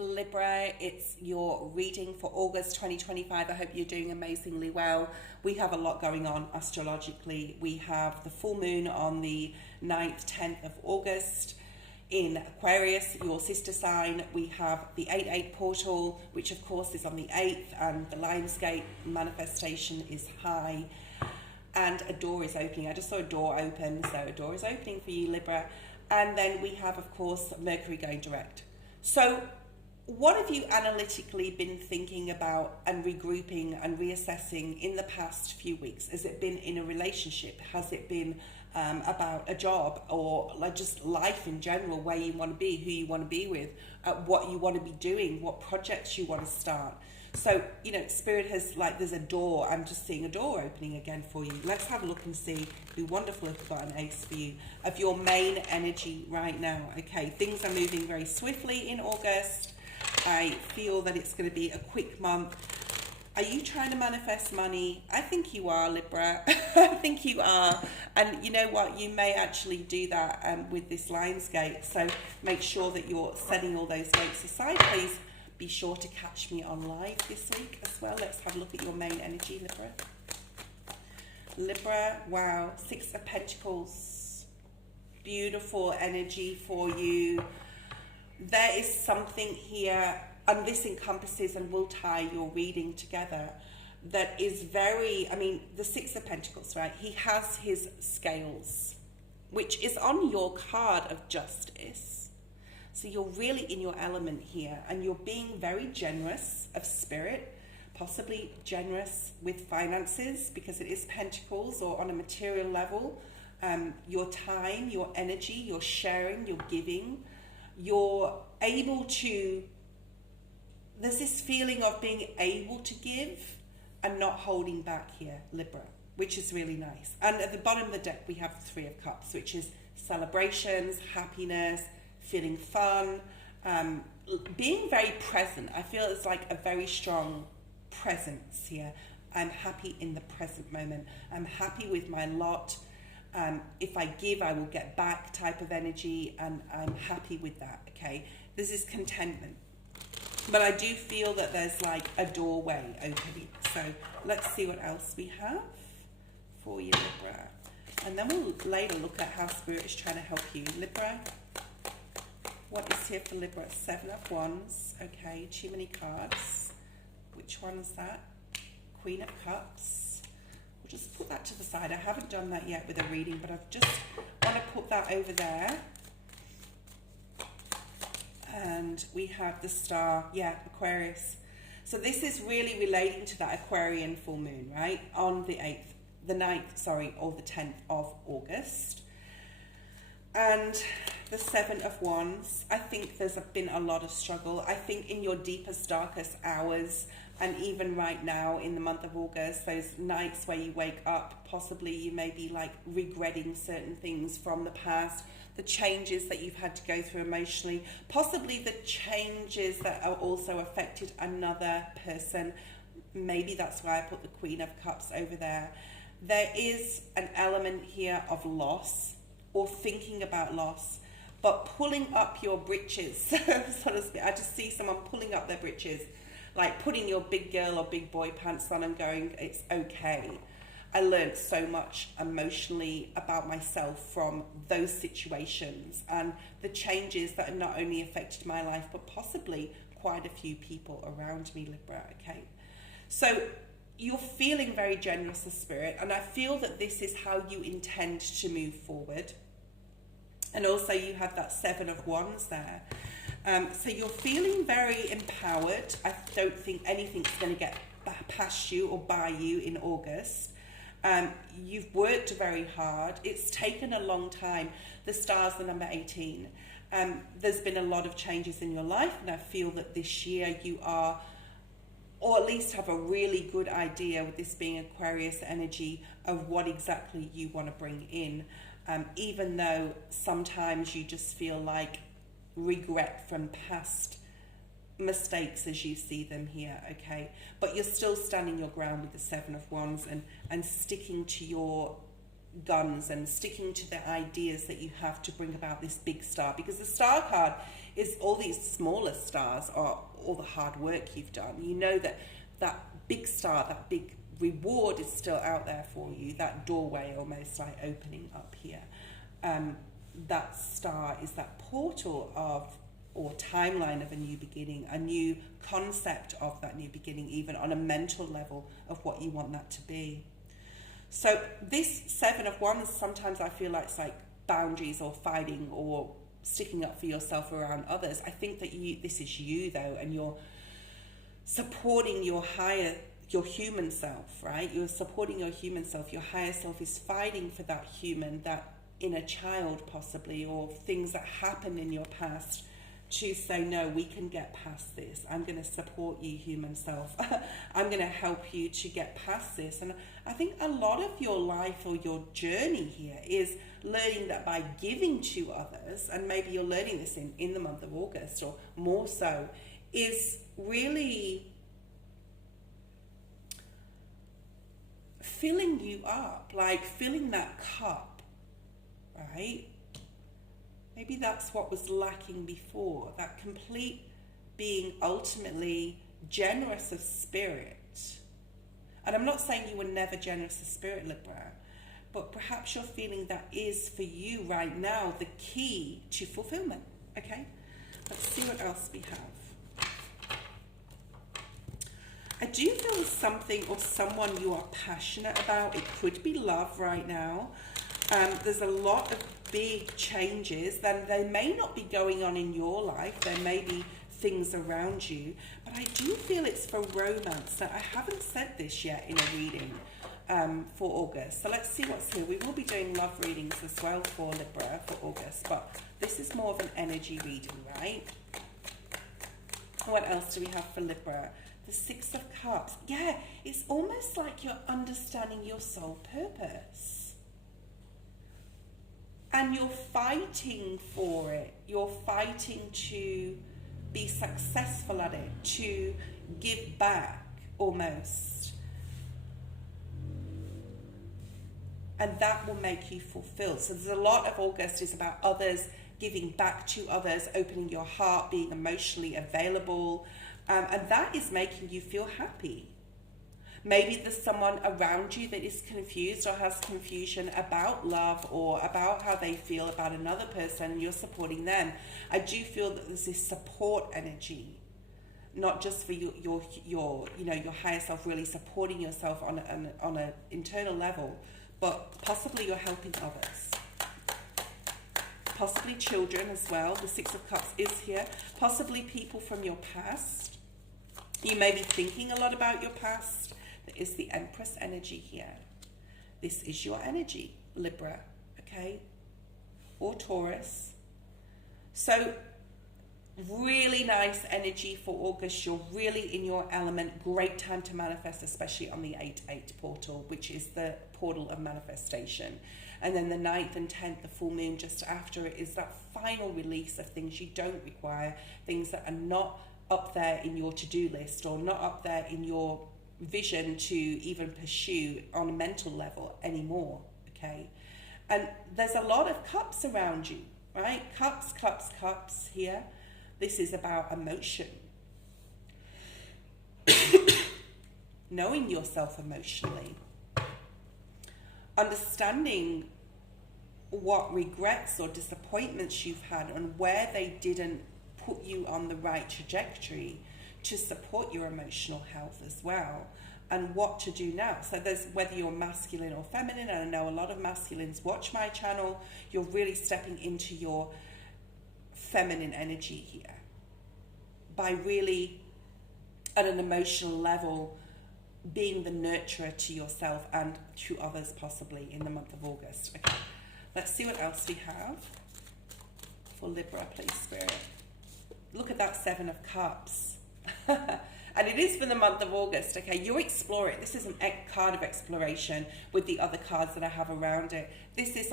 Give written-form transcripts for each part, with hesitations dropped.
Libra, it's your reading for August 2025. I hope you're doing amazingly well. We have a lot going on astrologically. We have the full moon on the 9th, 10th of August in Aquarius, your sister sign. We have the 8-8 portal, which of course is on the 8th, and the Lionsgate manifestation is high. And a door is opening. I just saw a door open, so a door is opening for you, Libra. And then we have, of course, Mercury going direct. So what have you analytically been thinking about and regrouping and reassessing in the past few weeks? Has it been in a relationship? Has it been about a job, or like just life in general, where you want to be, who you want to be with, what you want to be doing, what projects you want to start? So, you know, Spirit has, like, there's a door. I'm just seeing a door opening again for you. Let's have a look and see. It'd be wonderful if we've got an ace for you of your main energy right now. Okay, things are moving very swiftly in August. I feel that it's going to be a quick month. Are you trying to manifest money? I think you are, Libra. I think you are. And you know what? You may actually do that with this Lionsgate. So make sure that you're setting all those dates aside. Please be sure to catch me on live this week as well. Let's have a look at your main energy, Libra. Libra, wow. 6 of Pentacles. Beautiful energy for you. There is something here, and this encompasses and will tie your reading together, that is very, I mean, the 6 of Pentacles, right? He has his scales, which is on your card of justice. So you're really in your element here, and you're being very generous of spirit, possibly generous with finances, because it is Pentacles, or on a material level. Your time, your energy, your sharing, your giving. You're able to, there's this feeling of being able to give and not holding back here, Libra, which is really nice. And at the bottom of the deck, we have the 3 of Cups, which is celebrations, happiness, feeling fun, being very present. I feel it's like a very strong presence here. I'm happy in the present moment. I'm happy with my lot. If I give, I will get back type of energy, and I'm happy with that, okay? This is contentment. But I do feel that there's like a doorway opening. So let's see what else we have for you, Libra. And then we'll later look at how Spirit is trying to help you. Libra, what is here for Libra? 7 of Wands. Okay, too many cards. Which one is that? Queen of Cups. Just put that to the side. I haven't done that yet with a reading, but I just want to put that over there. And we have the star, yeah, Aquarius. So this is really relating to that Aquarian full moon, right? On the 9th, or the 10th of August. And the 7 of Wands. I think there's been a lot of struggle. I think in your deepest, darkest hours, and even right now in the month of August, those nights where you wake up, possibly you may be like regretting certain things from the past, the changes that you've had to go through emotionally, possibly the changes that are also affected another person. Maybe that's why I put the Queen of Cups over there. There is an element here of loss, or thinking about loss, but pulling up your britches, so to speak. I just see someone pulling up their britches, like putting your big girl or big boy pants on and going, it's okay. I learned so much emotionally about myself from those situations, and the changes that have not only affected my life, but possibly quite a few people around me, Libra, okay? So you're feeling very generous of spirit, and I feel that this is how you intend to move forward. And also you have that 7 of Wands there. So you're feeling very empowered. I don't think anything's going to get past you or by you in August. You've worked very hard. It's taken a long time. The star's the number 18. There's been a lot of changes in your life, and I feel that this year you are, or at least have a really good idea, with this being Aquarius energy, of what exactly you want to bring in. Even though sometimes you just feel like regret from past mistakes as you see them here, okay? But you're still standing your ground with the 7 of Wands, and sticking to your guns and sticking to the ideas that you have to bring about this big star, because the star card is all these smaller stars are all the hard work you've done. You know that that big star, that big reward is still out there for you, that doorway almost like opening up here. That star is that portal of, or timeline of a new beginning, a new concept of that new beginning, even on a mental level of what you want that to be. So this Seven of Wands, sometimes I feel like it's like boundaries or fighting or sticking up for yourself around others. I think that this is you though, and you're supporting your human self, right? You're supporting your human self. Your higher self is fighting for that human, that inner child possibly, or things that happened in your past, to say, no, we can get past this. I'm going to support you, human self. I'm going to help you to get past this. And I think a lot of your life or your journey here is learning that by giving to others, and maybe you're learning this in the month of August or more so, is really filling you up, like filling that cup, right? Maybe that's what was lacking before, that complete being ultimately generous of spirit. And I'm not saying you were never generous of spirit, Libra, but perhaps you're feeling that is for you right now the key to fulfillment, okay? Let's see what else we have. I do feel there's something or someone you are passionate about. It could be love right now. There's a lot of big changes. Then they may not be going on in your life. There may be things around you, but I do feel it's for romance. Now, I haven't said this yet in a reading for August. So let's see what's here. We will be doing love readings as well for Libra for August, but this is more of an energy reading, right? What else do we have for Libra? The Six of Cups. Yeah, it's almost like you're understanding your soul purpose. And you're fighting for it. You're fighting to be successful at it, to give back almost. And that will make you fulfilled. So there's a lot of August is about others, giving back to others, opening your heart, being emotionally available. And that is making you feel happy. Maybe there's someone around you that is confused or has confusion about love or about how they feel about another person, and you're supporting them. I do feel that there's this support energy, not just for your higher self, really supporting yourself on an internal level, but possibly you're helping others. Possibly children as well. The Six of Cups is here. Possibly people from your past. You may be thinking a lot about your past. There is the Empress energy here. This is your energy, Libra, okay? Or Taurus. So really nice energy for August. You're really in your element. Great time to manifest, especially on the 8-8 portal, which is the portal of manifestation. And then the 9th and 10th, the full moon just after it, is that final release of things you don't require, things that are not up there in your to-do list or not up there in your vision to even pursue on a mental level anymore, okay? And there's a lot of cups around you, right? Cups, cups, cups here. This is about emotion. Knowing yourself emotionally. Understanding what regrets or disappointments you've had and where they didn't put you on the right trajectory to support your emotional health as well, and what to do now. So there's whether you're masculine or feminine, and I know a lot of masculines watch my channel, you're really stepping into your feminine energy here by really at an emotional level being the nurturer to yourself and to others possibly in the month of August. Okay, let's see what else we have for Libra, please, Spirit. Look at that Seven of Cups. And it is for the month of August, okay? You explore it. This is a card of exploration with the other cards that I have around it. This is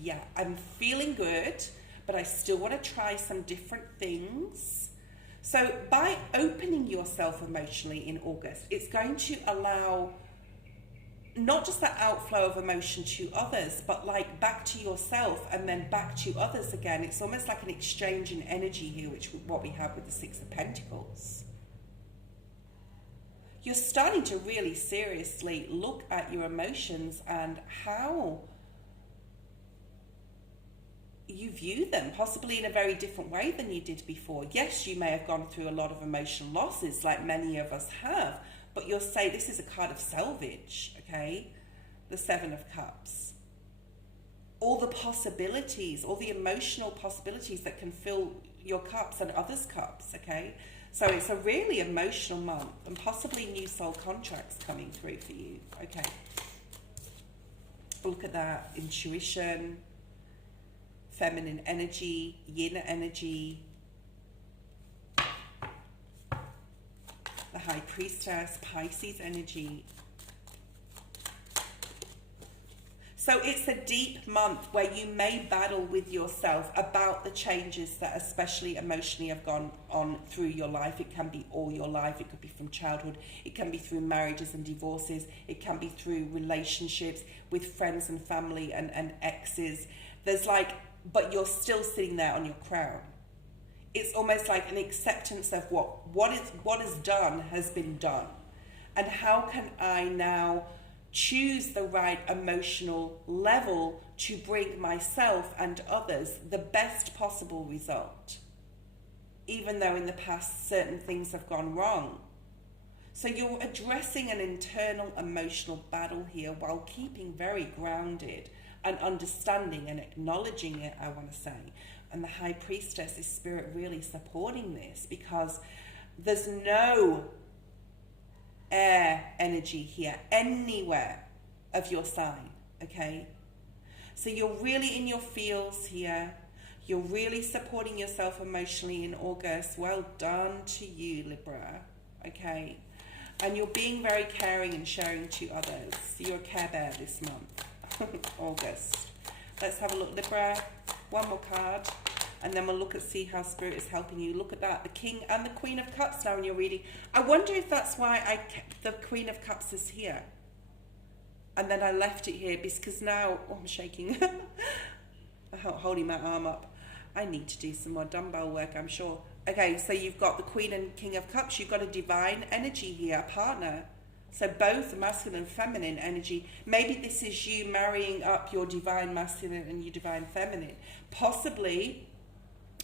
yeah, I'm feeling good, but I still want to try some different things. So by opening yourself emotionally in August, it's going to allow not just the outflow of emotion to others, but like back to yourself and then back to others again. It's almost like an exchange in energy here, which what we have with the Six of Pentacles. You're starting to really seriously look at your emotions and how you view them, possibly in a very different way than you did before. Yes, you may have gone through a lot of emotional losses like many of us have, but you'll say this is a card of salvage, okay? The Seven of Cups. All the possibilities, all the emotional possibilities that can fill your cups and others' cups, okay? So it's a really emotional month and possibly new soul contracts coming through for you, okay? Look at that, intuition, feminine energy, yin energy, the High Priestess, Pisces energy. So it's a deep month where you may battle with yourself about the changes that especially emotionally have gone on through your life. It can be all your life. It could be from childhood. It can be through marriages and divorces. It can be through relationships with friends and family and exes. There's like, but you're still sitting there on your crown. It's almost like an acceptance of what is done has been done. And how can I now choose the right emotional level to bring myself and others the best possible result, even though in the past certain things have gone wrong. So you're addressing an internal emotional battle here while keeping very grounded and understanding and acknowledging it, I want to say. And the High Priestess is Spirit really supporting this, because there's no air energy here anywhere of your sign, okay? So you're really in your feels here. You're really supporting yourself emotionally in August. Well done to you, Libra, okay? And you're being very caring and sharing to others. You're a care bear this month, August. Let's have a look, Libra. One more card. And then we'll look at see how Spirit is helping you. Look at that, the King and the Queen of Cups now in your reading. I wonder if that's why I kept the Queen of Cups is here. And then I left it here because now, oh, I'm shaking. I'm holding my arm up. I need to do some more dumbbell work, I'm sure. Okay, so you've got the Queen and King of Cups. You've got a divine energy here, a partner. So both masculine and feminine energy. Maybe this is you marrying up your divine masculine and your divine feminine. Possibly,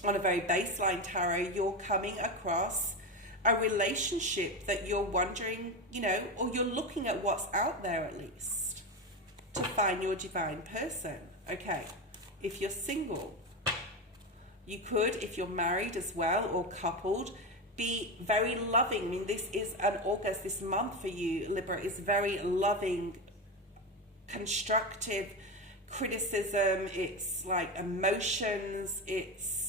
on a very baseline tarot, you're coming across a relationship that you're wondering, you know, or you're looking at what's out there at least to find your divine person. Okay, if you're single, you could, if you're married as well or coupled, be very loving. I mean, this is an August, this month for you, Libra, is very loving, constructive criticism. It's like emotions. It's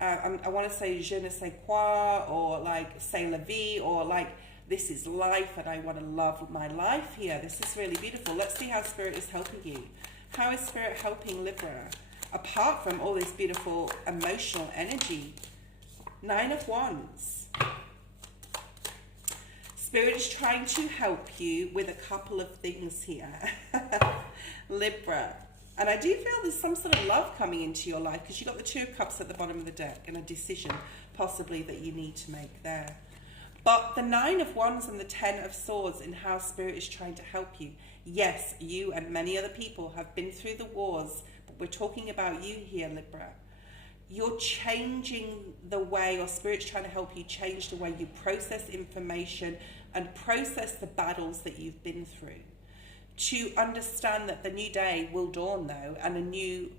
I want to say je ne sais quoi, or like c'est la vie, or like this is life and I want to love my life here. This is really beautiful. Let's see how Spirit is helping you. How is Spirit helping Libra? Apart from all this beautiful emotional energy. Nine of Wands. Spirit is trying to help you with a couple of things here. Libra. And I do feel there's some sort of love coming into your life, because you've got the Two of Cups at the bottom of the deck and a decision possibly that you need to make there. But the Nine of Wands and the Ten of Swords in how Spirit is trying to help you. Yes, you and many other people have been through the wars, but we're talking about you here, Libra. You're changing the way, or Spirit's trying to help you change the way you process information and process the battles that you've been through. To understand that the new day will dawn, though, and a new,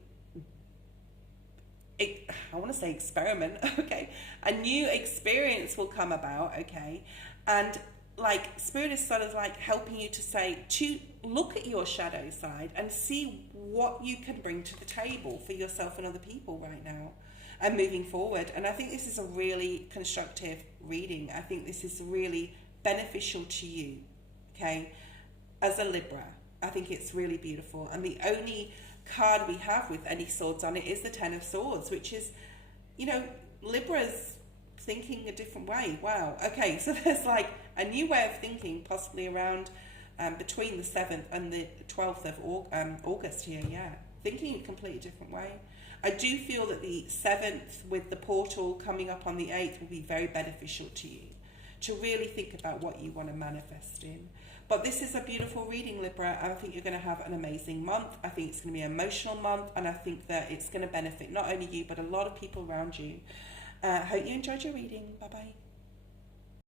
I want to say experiment, okay, a new experience will come about, okay, and like Spirit is sort of like helping you to say, to look at your shadow side and see what you can bring to the table for yourself and other people right now and moving forward. And I think this is a really constructive reading. I think this is really beneficial to you, okay, as a Libra. I think it's really beautiful. And the only card we have with any swords on it is the Ten of Swords, which is, you know, Libra's thinking a different way. Wow. Okay, so there's like a new way of thinking possibly around between the 7th and the 12th of August here, yeah. Thinking a completely different way. I do feel that the 7th with the portal coming up on the 8th will be very beneficial to you, to really think about what you want to manifest in. But this is a beautiful reading, Libra. I think you're going to have an amazing month. I think it's going to be an emotional month, and I think that it's going to benefit not only you, but a lot of people around you. Hope you enjoyed your reading. Bye-bye.